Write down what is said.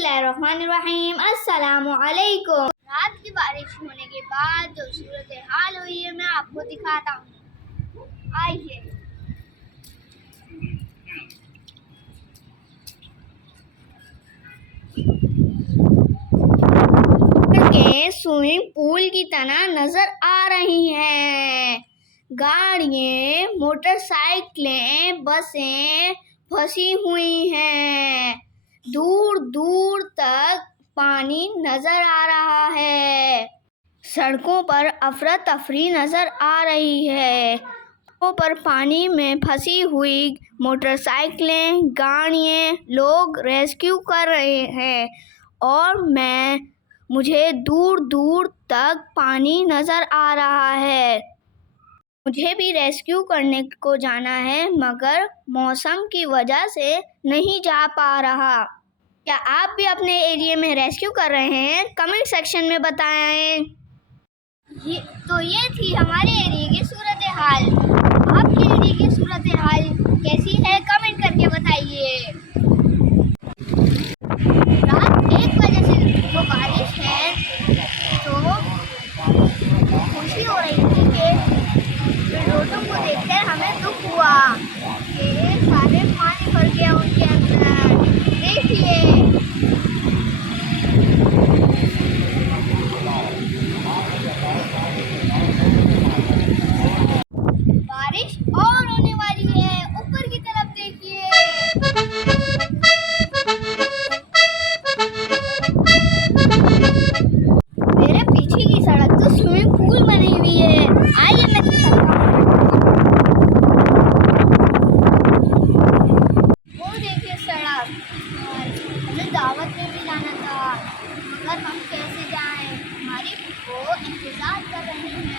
बिस्मिल्लाहिर्रहमानिर्रहीम। अस्सलामु अलैकुम। रात की बारिश होने के बाद जो सूरत हाल हुई है मैं आपको दिखाता हूँ। आइए। के स्विमिंग पूल की तरह नजर आ रही हैं। गाड़ियाँ, मोटरसाइकिलें, बसें फंसी हुई हैं। दूर दूर तक पानी नजर आ रहा है। सड़कों पर अफरा तफरी नजर आ रही है। सड़कों पर पानी में फंसी हुई मोटरसाइकिलें, गाड़ियाँ, लोग रेस्क्यू कर रहे हैं और मुझे दूर दूर तक पानी नजर आ रहा है। मुझे भी रेस्क्यू करने को जाना है मगर मौसम की वजह से नहीं जा पा रहा। क्या आप भी अपने एरिया में रेस्क्यू कर रहे हैं? कमेंट सेक्शन में बताएं। ये थी हमारे एरिया की सूरत हाल। आपके एरिया की सूरत हाल कैसी है कमेंट करके बताइए। रात 1 बजे से जो बारिश है तो खुशी हो रही थी कि रोडों को देखकर हमें दुख हुआ कि सारे पानी भर गया उनके अंदर। देखिए बारिश और होने वाली है। ऊपर की तरफ देखिए। मेरे पीछे की सड़क तो स्विमिंग पूल बनी हुई है। आइए मैं दिखाता हूँ। वो देखिए सड़क। हमें दावत में भी जाना था मगर हम कैसे जाएं? हमारी वो इंतजार कर रहे हैं।